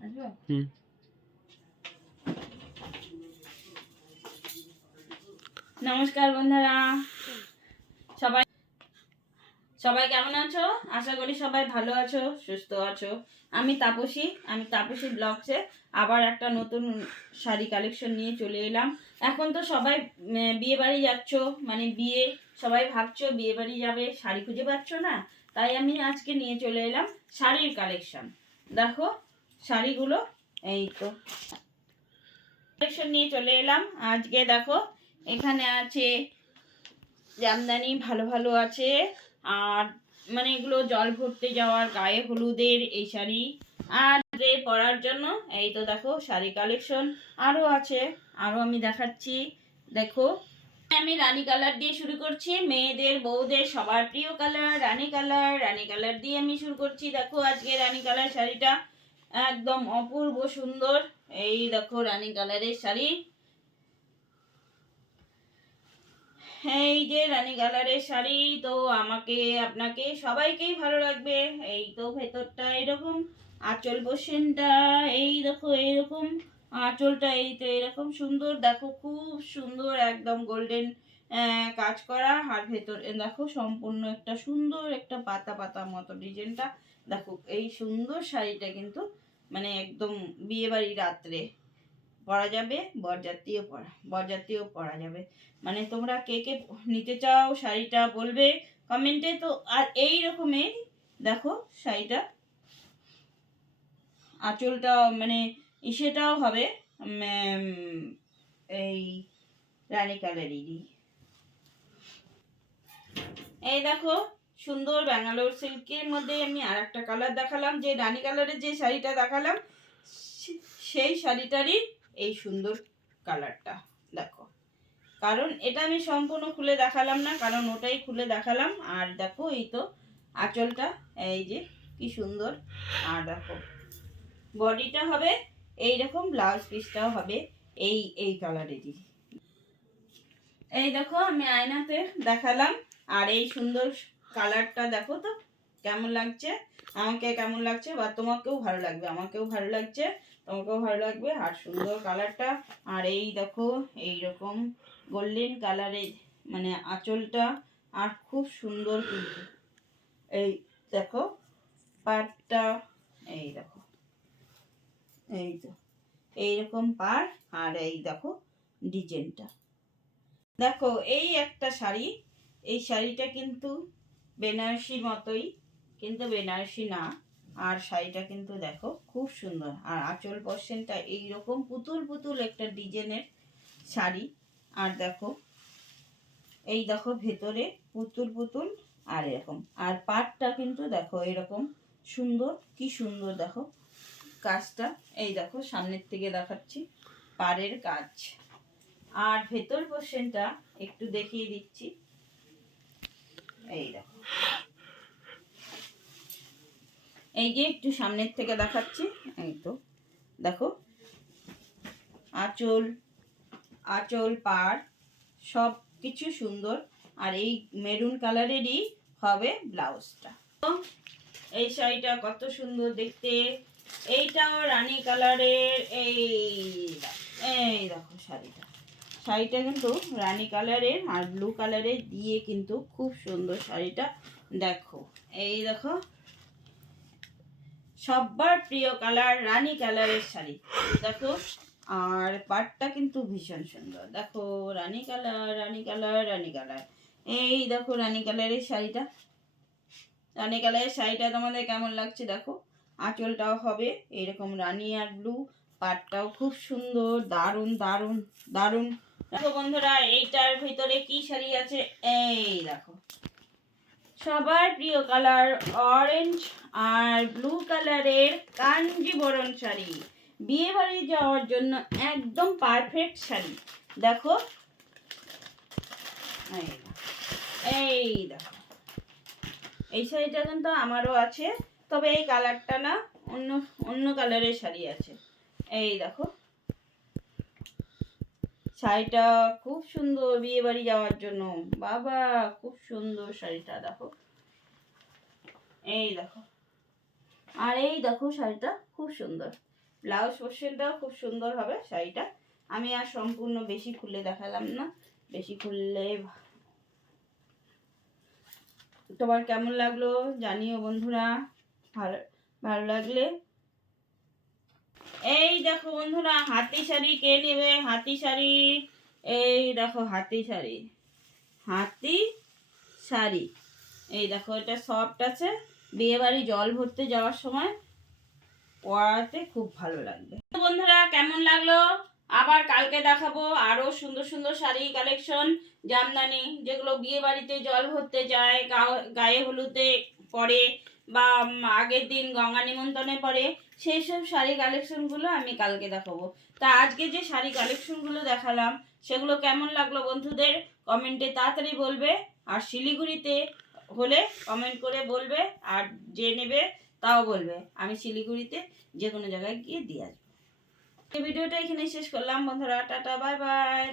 হুম। নমস্কার বন্ধুরা। সবাই সবাই কেমন আছো? আশা করি সবাই ভালো আছো সুস্থ আছো। আমি তাপসী আমি তাপসী ব্লগসে আবার একটা নতুন শাড়ি কালেকশন নিয়ে চলে এলাম। এখন তো সবাই বিয়ে বাড়ি যাচ্ছ মানে বিয়ে সবাই ভাবছ বিয়ে বাড়ি যাবে শাড়ি খুঁজে পাচ্ছ না? তাই আমি আজকে নিয়ে চলে এলাম শাড়ির কালেকশন দেখো শাড়িগুলো, এই তো। কালেকশন নিয়ে চলে এলাম। আজকে দেখো, এখানে আছে জামদানি, ভালো ভালো আছে। আর মানে এগুলো জল ভরতে যাওয়ার গায়ে হলুদের এই শাড়ি। আর পরার জন্য, এই তো দেখো, শাড়ি কালেকশন আরও আছে। আরও আমি দেখাচ্ছি। দেখো, আমি রানী কালার দিয়ে শুরু করছি। মেয়েদের, বউদের, সবার প্রিয় colour rani colour rani colour দিয়ে আমি শুরু করছি। দেখো, আজকে রানী কালার শাড়িটা একদম অপূর্ব সুন্দর। এই দেখো রানী কালারের শাড়ি। এই যে রানী কালারের শাড়ি, তো আমাকে, আপনাকে সবাইকেই ভালো লাগবে। এই তো ভেতরটা এরকম, আঁচল পোষণটা এই দেখো এইরকম আঁচলটা এই তো এরকম সুন্দর। দেখো খুব সুন্দর, একদম গোল্ডেন কাজ করা, আর ভেতর দেখো সম্পূর্ণ একটা সুন্দর একটা পাতা পাতা মতো ডিজাইনটা। দেখো, এই সুন্দর শাড়িটা কিন্তু মানে একদম বিয়ে বাড়ি রাত্রে পরা যাবে, বরযাত্রীও পরা বরযাত্রীও পরা যাবে। মানে তোমরা কে কে নিতে চাও, শাড়িটা বলবে কমেন্টে। তো আর এই রকমের দেখো শাড়িটা আঁচলটা মানে ইসেটাও হবে এই রানী কালারেরই। এই দেখো, সুন্দর ব্যাঙ্গালোর সিল্কের মধ্যে আমি আর একটা কালার দেখালাম, যে রানী কালারের যে শাড়িটা দেখালাম সেই শাড়িটারই এই সুন্দর কালারটা দেখো। কারণ এটা আমি সম্পূর্ণ খুলে দেখালাম না, কারণ ওটাই খুলে দেখালাম, আর দেখো এই তো আঁচলটা, এই যে কি সুন্দর, আর দেখো, বডিটা হবে এই রকম ব্লাউজ পিসটাও হবে এই এই কালারেরই এই দেখো, আমি আয়নাতে দেখালাম আর এই সুন্দর কালারটা দেখো তো, কেমন লাগছে? আমাকে কেমন লাগছে? বা তোমাকেও ভালো লাগবে, আমাকেও ভালো লাগছে, তোমাকেও ভালো লাগবে। আর সুন্দর কালারটা, আর এই দেখো এই রকম গোল্ডেন কালারের মানে আঁচলটা, আর খুব সুন্দর কিন্তু। এই দেখো পাটটা এই দেখো, এই তো, এইরকম পার আর এই দেখো, ডিজাইনটা। দেখো, এই একটা শাড়ি এই শাড়িটা কিন্তু বেনারসির মতোই, কিন্তু বেনারসি না। আর শাড়িটা কিন্তু দেখো, খুব সুন্দর। আর আঁচল পশনটা এইরকম পুতুল পুতুল একটা ডিজাইনের শাড়ি। আর দেখো, এই দেখো ভেতরে পুতুল পুতুল আর এরকম। আর পাটটা কিন্তু দেখো এরকম সুন্দর, কি সুন্দর দেখো কাজটা। এই দেখো, সামনের থেকে দেখাচ্ছি পাড়ের কাজ। আর ভেতর পোর্শনটা একটু দেখিয়ে দিচ্ছি। এই দেখো যে একটু সামনের থেকে দেখাচ্ছি, এই তো, দেখো। আঁচল আঁচল পাড়, সব কিছু সুন্দর। আর এই মেরুন কালারেরই হবে ব্লাউজটা। এই শাড়িটা কত সুন্দর দেখতে। এইটাও রানী কালারের, এই এই দেখো শাড়িটা। শাড়িটা কিন্তু রানী কালারের আর ব্লু কালারের দিয়ে কিন্তু খুব সুন্দর শাড়িটা, দেখো। এই দেখো সবার প্রিয় কালার রানী কালারের শাড়ি, দেখো। আর পাটটা কিন্তু ভীষণ সুন্দর, দেখো, rani colour rani colour rani colour. এই দেখো রানী কালারের শাড়িটা, রানী কালারের শাড়িটা তোমাদের কেমন লাগছে দেখো? আঁচলটাও হবে এরকম রানী আর ব্লু, পাটটাও খুব সুন্দর, দারুণ দারুণ দারুণ। দেখো বন্ধুরা এইটার ভিতরে কি শাড়ি আছে? এই দেখো। সবার প্রিয় কালার অরেঞ্জ আর ব্লু কালারের কাঞ্জিবরণ শাড়ি। বিয়ে বাড়ি যাওয়ার জন্য একদম পারফেক্ট শাড়ি। দেখো। এই দেখো, এই দেখো। এই শাড়িটা কিন্তু আমারও আছে তবে এই কালারটা না অন্য অন্য কালারের শাড়ি আছে। এই দেখো। শাড়িটা খুব সুন্দর বিয়ে বাড়ি যাওয়ার জন্য। বাবা, খুব সুন্দর শাড়িটা, দেখো। এই দেখো। আর এই দেখো শাড়িটা, খুব সুন্দর। ব্লাউজ পোর্শনটাও খুব সুন্দর হবে শাড়িটা। আমি আর সম্পূর্ণ বেশি খুলে দেখালাম না। বেশি খুললে তোমার কেমন লাগল জানিও বন্ধুরা। ভালো ভালো লাগলে এই দেখো বন্ধুরা, হাতি শাড়ি কে নেবে? হাতি শাড়ি, এই দেখো হাতি শাড়ি। হাতি শাড়ি। এই দেখো, এটা সফট আছে। বিয়ে বাড়ি জল ভরতে যাওয়ার সময় পড়াতে খুব ভালো লাগবে। বন্ধুরা, কেমন লাগল? আবার কালকে দেখাবো আরও সুন্দর সুন্দর শাড়ি কালেকশন জামদানি, যেগুলো বিয়ে বাড়িতে জল ভরতে যায় গায়ে হলুদে পরে। বা আগের দিন গঙ্গা নিমন্ত্রণে পরে সেই সব শাড়ি কালেকশনগুলো আমি কালকে দেখাবো। তা আজকে যে শাড়ি কালেকশনগুলো দেখালাম, সেগুলো কেমন লাগল বন্ধুদের? কমেন্টে তাড়াতাড়ি বলবে, আর শিলিগুড়িতে হলে কমেন্ট করে বলবে, আর যে নেবে তাও বলবে। আমি শিলিগুড়িতে যে কোনো জায়গায় গিয়ে দিয়ে আসব। ভিডিওটা এখানে শেষ করলাম বন্ধুরা, টাটা বাই বাই